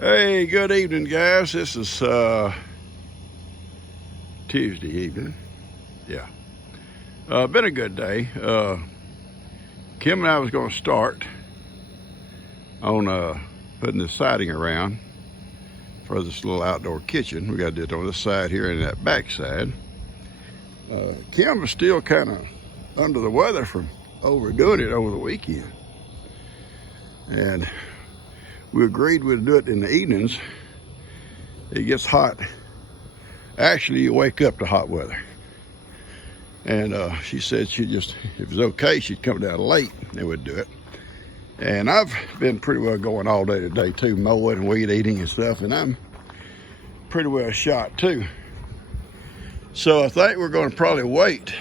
Hey, good evening, guys. This is Tuesday evening. Yeah, been a good day. Kim and I was going to start on putting the siding around for this little outdoor kitchen. We got to do it on this side here and that back side. Kim was still kind of under the weather from overdoing it over the weekend, and we agreed we'd do it in the evenings. It gets hot. Actually, you wake up to hot weather. And she said she'd just, if it was okay, she'd come down late and we'd do it. And I've been pretty well going all day today too, mowing and weed eating and stuff, and I'm pretty well shot too. So I think we're going to probably wait,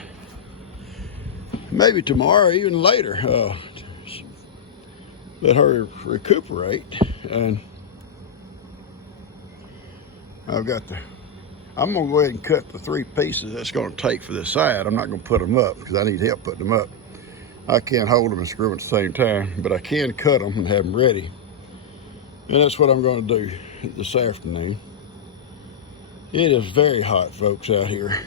maybe tomorrow, even later, let her recuperate. And I'm gonna go ahead and cut the 3 pieces that's gonna take for this side. I'm not gonna put them up because I need help putting them up. I can't hold them and screw them at the same time, but I can cut them and have them ready. And that's what I'm gonna do this afternoon. It is very hot, folks, out here.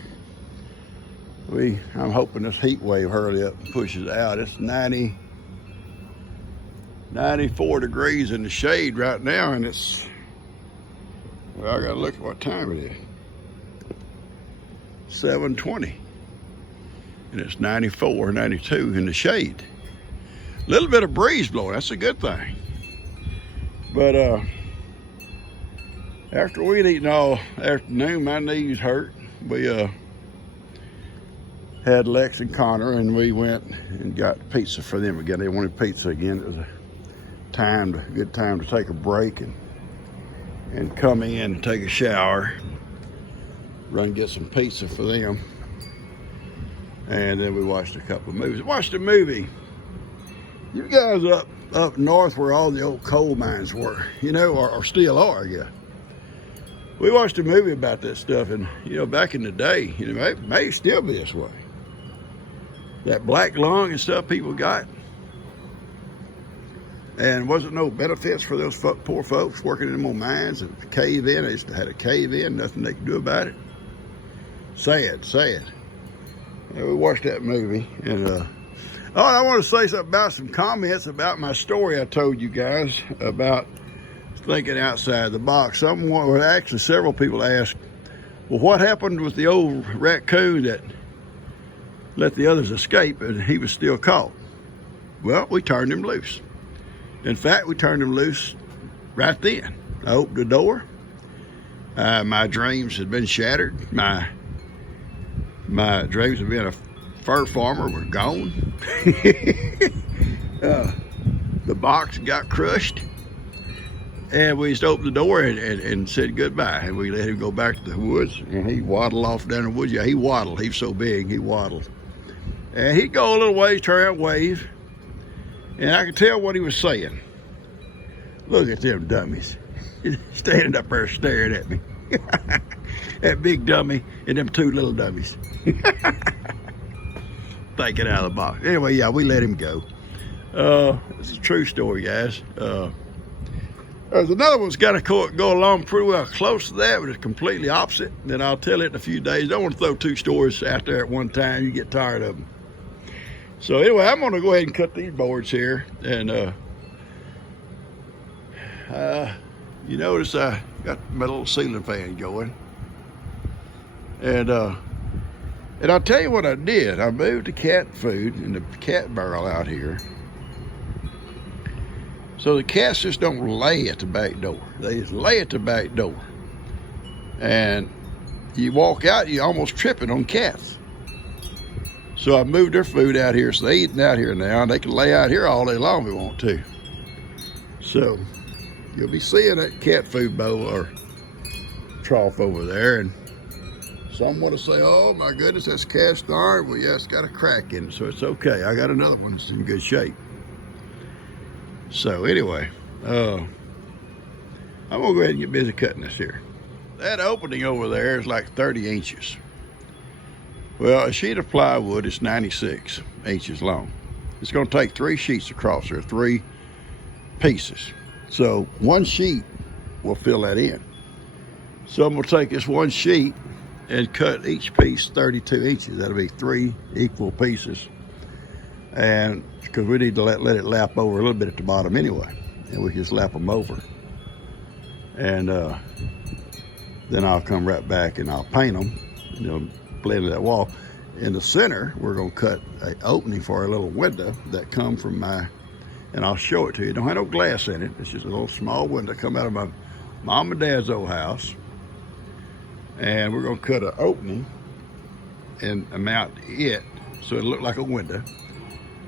I'm hoping this heat wave hurry up and pushes out. It's 94 degrees in the shade right now, and it's, well, I gotta look at what time it is. 7:20, and it's 94, 92 in the shade. A little bit of breeze blowing, that's a good thing. But after we'd eaten all afternoon, my knees hurt. We had Lex and Connor, and we went and got pizza for them again. They wanted pizza again. It was a good time to take a break and come in and take a shower, run and get some pizza for them, and then we watched a couple of movies. Watched a movie. You guys up north where all the old coal mines were, you know, or still are, yeah. We watched a movie about that stuff, and you know, back in the day, you know, it may still be this way. That black lung and stuff people got. And wasn't no benefits for those poor folks working in them old mines and cave in. They just had a cave in, nothing they could do about it. Sad. And we watched that movie, and I want to say something about some comments about my story I told you guys about thinking outside the box. Actually, several people asked, well, what happened with the old raccoon that let the others escape and he was still caught? Well, we turned him loose. In fact, we turned him loose right then. I opened the door. My dreams had been shattered. My dreams of being a fur farmer were gone. The box got crushed. And we just opened the door and said goodbye. And we let him go back to the woods. And he waddled off down the woods. Yeah, he waddled. He was so big, he waddled. And he'd go a little ways, turn around, wave. And I could tell what he was saying. Look at them dummies. Standing up there staring at me. That big dummy and them 2 little dummies. Thinking out of the box. Anyway, yeah, we let him go. It's a true story, guys. There's another one's got to go along pretty well close to that, but it's completely opposite. Then I'll tell it in a few days. Don't want to throw 2 stories out there at one time. You get tired of them. So anyway, I'm going to go ahead and cut these boards here. And you notice I got my little ceiling fan going. And I'll tell you what I did. I moved the cat food in the cat barrel out here, so the cats just don't lay at the back door. They just lay at the back door. And you walk out, you're almost tripping on cats. So I moved their food out here, so they're eating out here now, and they can lay out here all day long if they want to. So you'll be seeing that cat food bowl or trough over there, and some want to say, oh my goodness, that's cast iron. Well, yeah, it's got a crack in it, so it's okay. I got another one that's in good shape. So anyway, I'm gonna go ahead and get busy cutting this here. That opening over there is like 30 inches. Well, a sheet of plywood is 96 inches long. It's going to take 3 sheets across there, 3 pieces. So one sheet we'll fill that in. So I'm gonna take this one sheet and cut each piece 32 inches. That'll be 3 equal pieces. And because we need to let it lap over a little bit at the bottom anyway. And we can just lap them over. And then I'll come right back and I'll paint them, you know, blend that wall. In the center, we're gonna cut an opening for a little window that come from my, and I'll show it to you. It don't have no glass in it. It's just a little small window come out of my mom and dad's old house. And we're gonna cut an opening and mount it so it'll look like a window.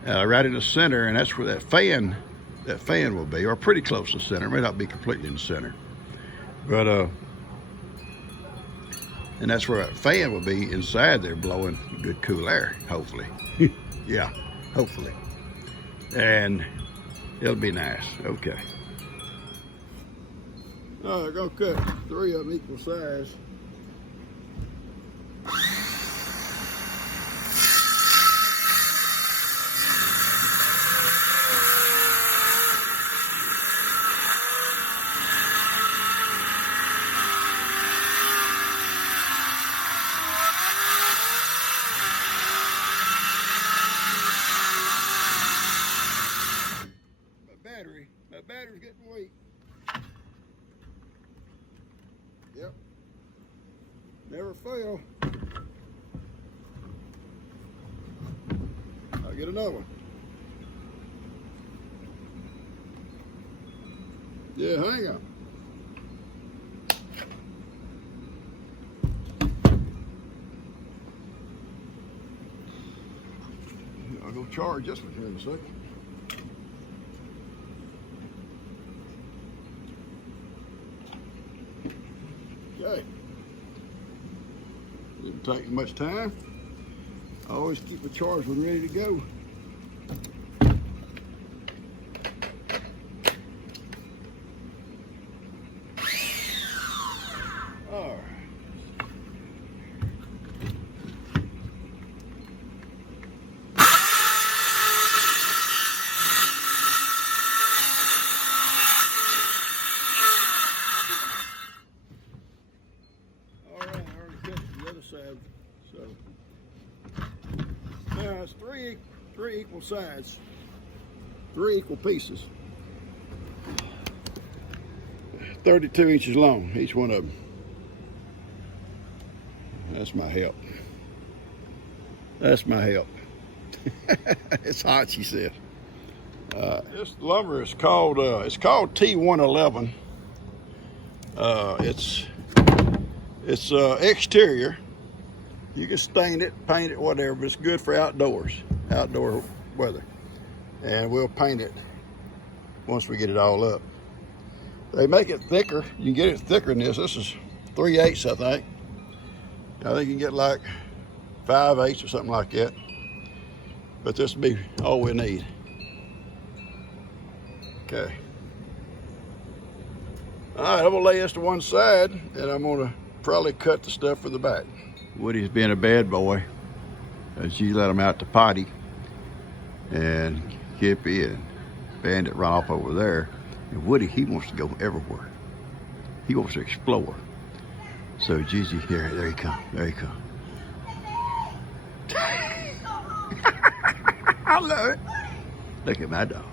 Right in the center, and that's where that fan will be, or pretty close to the center. It may not be completely in the center. But and that's where that fan will be inside there blowing good cool air, hopefully. Yeah, hopefully. And it'll be nice, okay. All right, gonna cut 3 of them equal size. My battery's getting weak. Yep. Never fail. I'll get another one. Yeah, hang on. I'll go charge this one here in a second. Okay. Didn't take much time. I always keep the charged one ready to go. All right. Side, so now it's three equal sides, 3 equal pieces, 32 inches long, each one of them. That's my help. That's my help. It's hot, she said. This lumber is called T111. It's exterior. You can stain it, paint it, whatever, but it's good for outdoor weather. And we'll paint it once we get it all up. They make it thicker. You can get it thicker than this. This is 3/8, I think. I think you can get like 5/8 or something like that. But this will be all we need. Okay. All right, I'm gonna lay this to one side, and I'm gonna probably cut the stuff for the back. Woody's being a bad boy. She let him out to potty, and Kippy and Bandit run off over there. And Woody, he wants to go everywhere. He wants to explore. So Gigi, there he comes. There he comes. I love it. Look at my dog.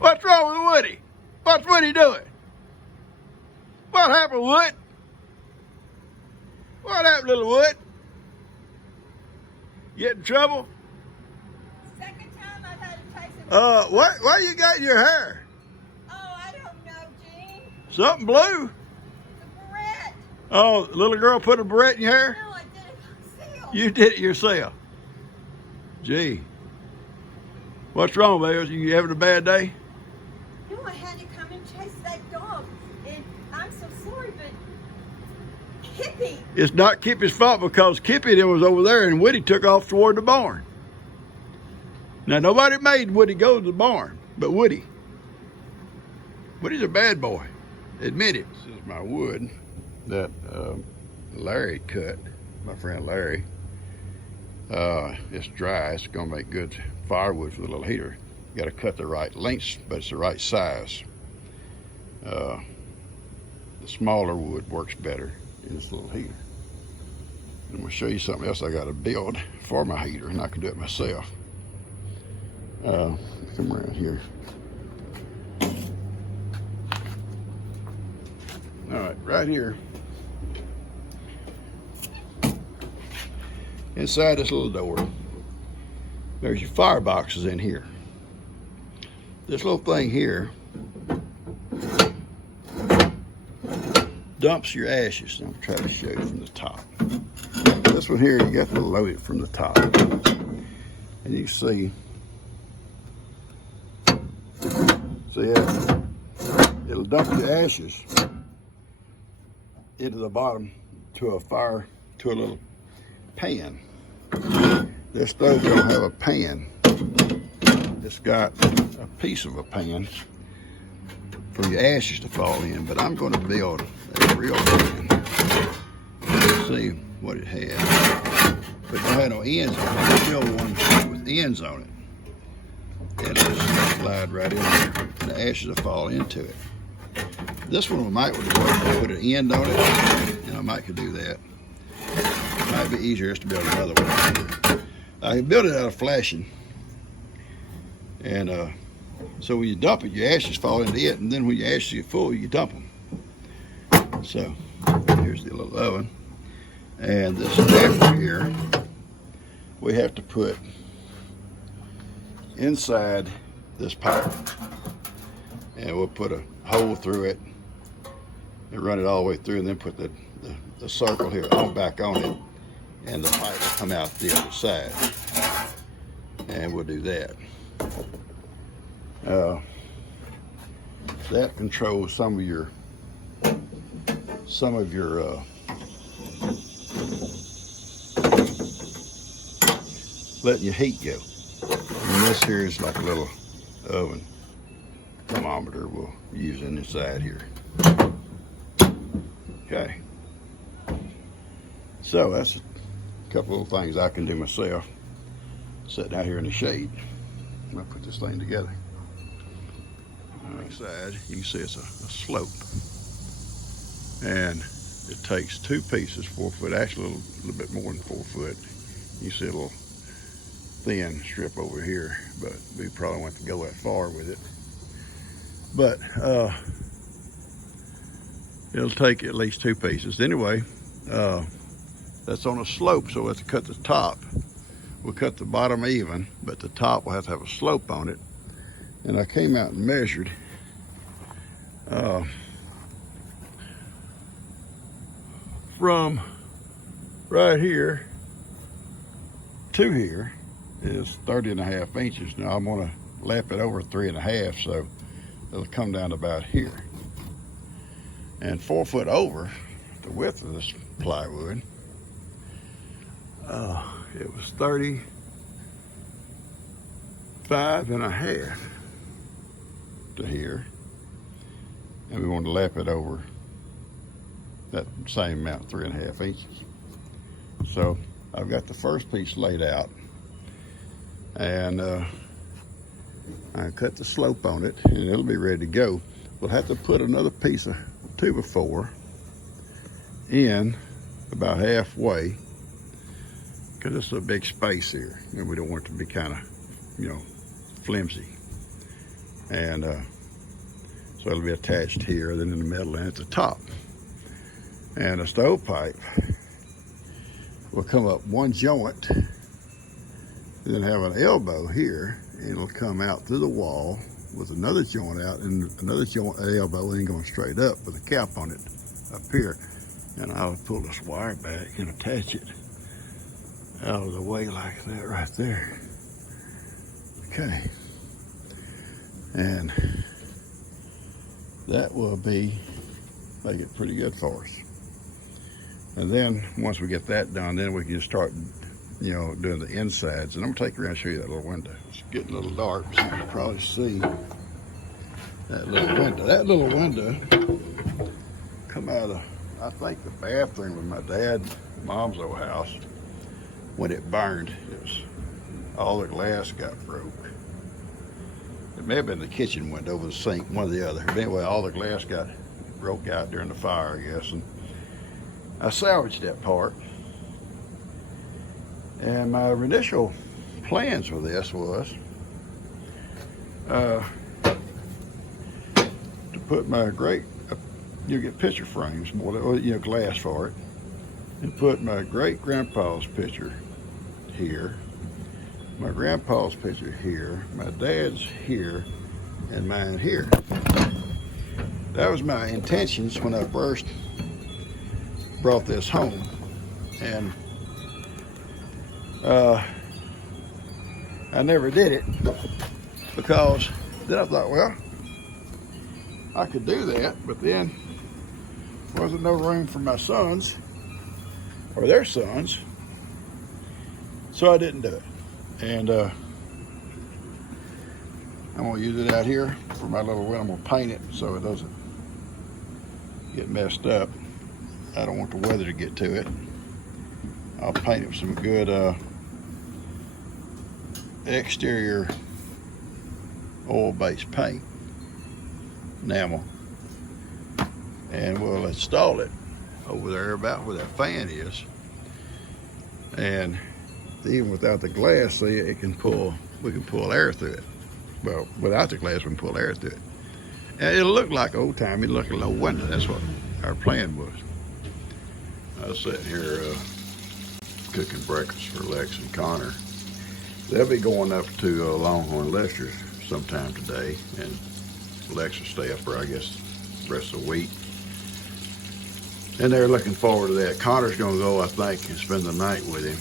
What's wrong with Woody? What's Woody doing? What happened, Wood? What happened, little Wood? Get in trouble? Second time I've had to chase him. Why you got in your hair? Oh, I don't know, Gene. Something blue? The barrette. Oh, the little girl put a barrette in your hair? No, I did it myself. You did it yourself. Gee. What's wrong, baby? You having a bad day? No, I had to come and chase that dog. And I'm so sorry, but Kippy. It's not Kippy's fault because Kippy was over there and Woody took off toward the barn. Now, nobody made Woody go to the barn, but Woody. Woody's a bad boy. Admit it. This is my wood that Larry cut, my friend Larry. It's dry. It's gonna make good firewood for the little heater. You gotta cut the right lengths, but it's the right size. The smaller wood works better in this little heater. And I'm gonna show you something else I gotta build for my heater, and I can do it myself. Come around here. All right, right here. Inside this little door, there's your fire boxes in here. This little thing here dumps your ashes. I'm gonna try to show you from the top. This one here, you got to load it from the top. And you can see that it'll dump your ashes into the bottom to a little pan. This stove don't have a pan. It's got a piece of a pan for your ashes to fall in, but I'm going to build a real pan. See what it has. But it don't have no ends on it. I'll build one with ends on it. And it'll slide right in there, and the ashes will fall into it. This one might put an end on it, and I might could do that. It might be easier just to build another one. I can build it out of flashing, and so when you dump it, your ashes fall into it, and then when your ashes get full, you dump them. So here's the little oven, and this adapter here we have to put inside this pipe, and we'll put a hole through it and run it all the way through, and then put the circle here back on it, and the pipe will come out the other side, and we'll do that. That controls some of your letting your heat go. And this here is like a little oven thermometer we'll use inside here. Okay. So that's a couple of things I can do myself. Sitting out here in the shade. I'm gonna put this thing together. On the side, you can see it's a slope. And it takes 2 pieces, 4 foot, actually a little bit more than 4 foot. You see a little thin strip over here, but we probably won't go that far with it. But it'll take at least 2 pieces. Anyway, that's on a slope, so we have to cut the top. We'll cut the bottom even, but the top will have to have a slope on it. And I came out and measured from right here to here is 30.5 inches. Now I'm gonna lap it over 3.5, so it'll come down to about here. And 4 foot over the width of this plywood, it was 35.5 to here. And we want to lap it over that same amount, 3.5 inches. So I've got the first piece laid out, and I cut the slope on it, and it'll be ready to go. We'll have to put another piece of 2x4 in about halfway, because it's a big space here, and we don't want it to be kind of, flimsy. And so it'll be attached here, then in the middle and at the top. And a stovepipe will come up one joint, and then have an elbow here, and it'll come out through the wall with another joint out and another joint elbow, and going straight up with a cap on it up here. And I'll pull this wire back and attach it out of the way like that right there. Okay. And that will make it pretty good for us. And then once we get that done, then we can start, doing the insides. And I'm gonna take you around and show you that little window. It's getting a little dark, so you can probably see that little window. That little window come out of, I think, the bathroom of my dad's mom's old house. when it burned, all the glass got broke. It may have been the kitchen window over the sink, one or the other. But anyway, all the glass got broke out during the fire, I guess. And I salvaged that part. And my initial plans for this was to put my you get picture frames, more, glass for it, and put my great grandpa's picture here, my grandpa's picture here, my dad's here, and mine here. That was my intentions when I first brought this home. And I never did it because then I thought, well, I could do that, but then wasn't no room for my sons or their sons, so I didn't do it. And I'm gonna use it out here for my little one. I'm gonna paint it so it doesn't get messed up. I don't want the weather to get to it. I'll paint it with some good exterior oil-based paint, enamel, and we'll install it over there about where that fan is. And even without the glass, see, we can pull air through it. Well, without the glass, we can pull air through it. And it'll look like old time. It'll look like a little window. That's what our plan was. I was sitting here cooking breakfast for Lex and Connor. They'll be going up to Longhorn Lester's sometime today, and Lex will stay up for, I guess, the rest of the week. And they're looking forward to that. Connor's going to go, I think, and spend the night with him.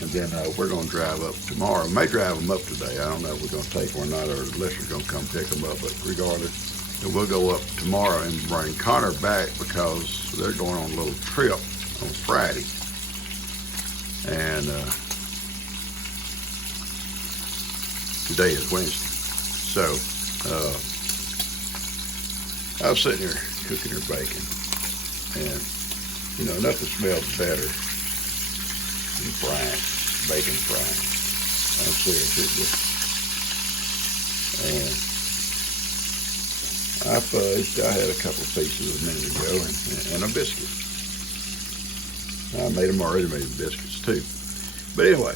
And then we're going to drive up tomorrow. We may drive them up today. I don't know if we're going to take one or not, or Lester's going to come pick them up. But regardless, we'll go up tomorrow and bring Connor back because they're going on a little trip on Friday. And today is Wednesday. So I was sitting here cooking her bacon, and nothing smells better than frying, bacon frying. I'm serious, it just. And I fudged. I had a couple of pieces a minute ago, and a biscuit. I made them already, made biscuits too. But anyway,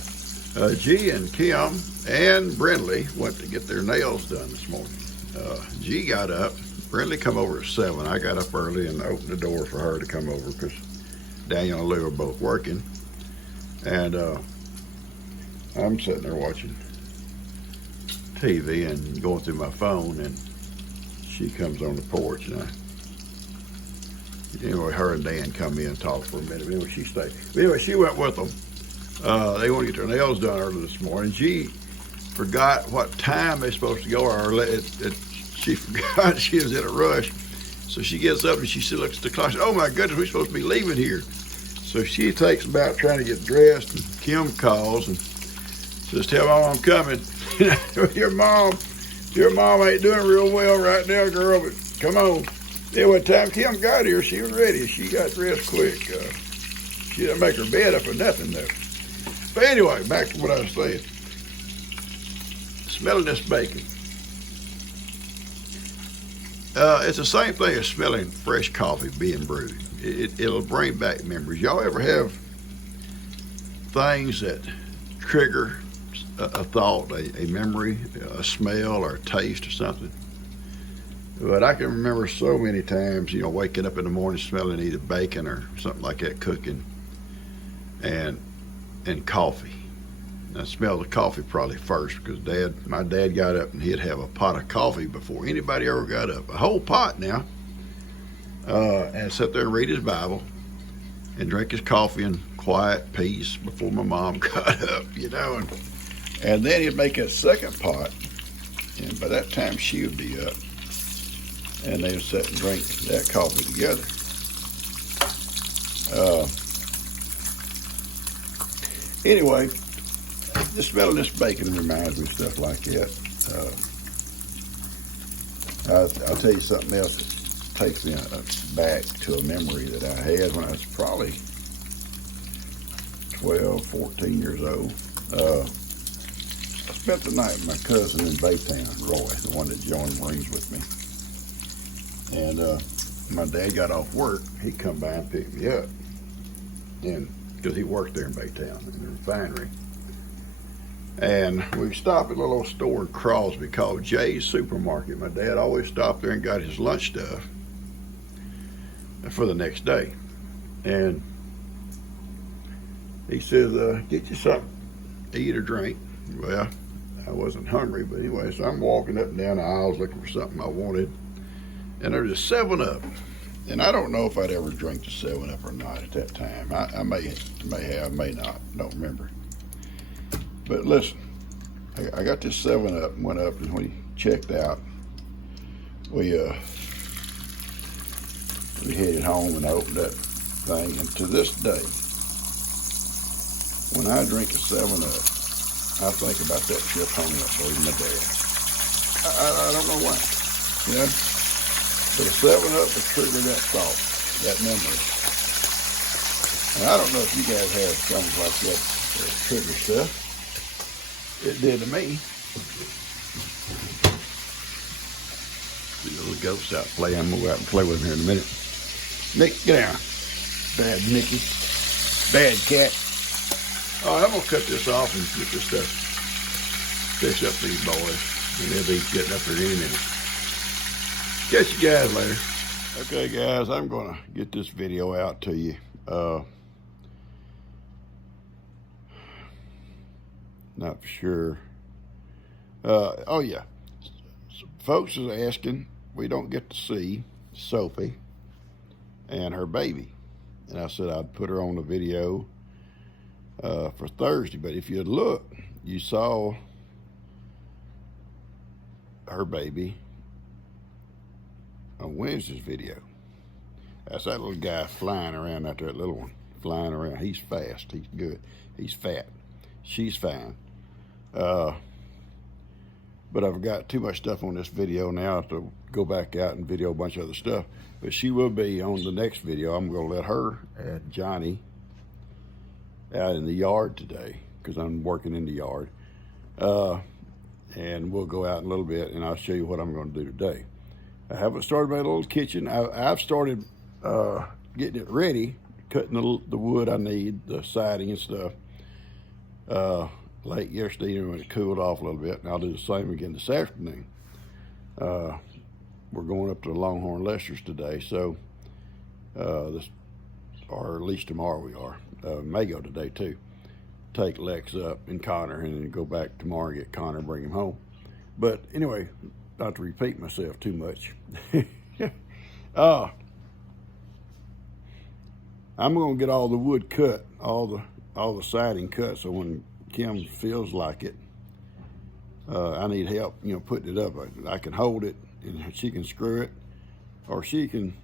G and Kim and Brindley went to get their nails done this morning. G got up. Brindley come over at 7. I got up early and opened the door for her to come over because Daniel and Lou are both working. And I'm sitting there watching TV and going through my phone, and she comes on the porch, and anyway, her and Dan come in and talk for a minute. Anyway, she stayed. Anyway, she went with them. They want to get their nails done early this morning. She forgot what time they're supposed to go, or she forgot. She was in a rush. So she gets up and she looks at the clock. She said, "Oh my goodness, we're supposed to be leaving here." So she takes about trying to get dressed, and Kim calls and says, "Tell Mom I'm coming." Your mom ain't doing real well right now, girl, but come on. Anyway, time Kim got here, she was ready. She got dressed quick. She didn't make her bed up or nothing, though. But anyway, back to what I was saying. Smelling this bacon. It's the same thing as smelling fresh coffee being brewed. It'll bring back memories. Y'all ever have things that trigger a thought, a memory, a smell or a taste or something? But I can remember so many times, waking up in the morning smelling either bacon or something like that cooking, and coffee. I smelled the coffee probably first because my dad got up and he'd have a pot of coffee before anybody ever got up. A whole pot now. And sit there and read his Bible and drink his coffee in quiet peace before my mom got up, and then he'd make a second pot, and by that time she would be up, and they'd sit and drink that coffee together. Anyway, the smell of this bacon reminds me of stuff like that. I'll tell you something else that takes me back to a memory that I had when I was probably 12, 14 years old. I spent the night with my cousin in Baytown, Roy, the one that joined the Marines with me. And my dad got off work. He come by and picked me up. And because he worked there in Baytown in the refinery. And we stopped at a little store in Crosby called Jay's Supermarket. My dad always stopped there and got his lunch stuff for the next day. And he says, get you something to eat or drink. Well, I wasn't hungry, but anyway, so I'm walking up and down the aisles looking for something I wanted. And there's a 7-Up. And I don't know if I'd ever drank the 7-Up or not at that time. I may have, may not, don't remember. But listen, I got this 7-Up and went up, and when he checked out, we headed home and opened that thing. And to this day, when I drink a 7-Up, I think about that trip home that day with my dad. I don't know why, you know? But a 7-Up would trigger that thought, that memory. And I don't know if you guys have things like that trigger stuff. It did to me. See the little ghosts out playing. I'm gonna go out and play with them here in a minute. Nick, get down. Bad Nicky. Bad cat. All right, I'm gonna cut this off and get this stuff fixed up for these boys. And they'll be getting up there any minute. Catch you guys later. Okay, guys, I'm gonna get this video out to you. Not for sure. Oh yeah, folks is asking. We don't get to see Sophie and her baby, and I said I'd put her on the video for Thursday. But if you look, you saw her baby on Wednesday's video. That's that little guy flying around out there, that little one flying around. He's fast, he's good, he's fat, she's fine. But I've got too much stuff on this video now to go back out and video a bunch of other stuff. But she will be on the next video. I'm gonna let her and Johnny out in the yard today because I'm working in the yard. And we'll go out in a little bit and I'll show you what I'm gonna do today. I haven't started my little kitchen. I've started getting it ready, cutting the wood I need, the siding and stuff, late yesterday when it cooled off a little bit, and I'll do the same again this afternoon. We're going up to the Longhorn Lester's today, so or at least tomorrow we are. May go today too. Take Lex up and Connor, and then go back tomorrow and get Connor and bring him home. But anyway, not to repeat myself too much. I'm gonna get all the wood cut, all the siding cut, so when Kim feels like it, I need help, you know, putting it up. I can hold it and she can screw it, or she can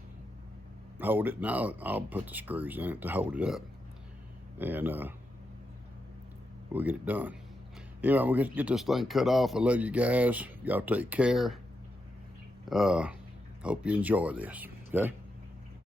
hold it and I'll put the screws in it to hold it up, and we'll get it done. Anyway, we'll get this thing cut off. I love you guys. Y'all take care. Hope you enjoy this, okay?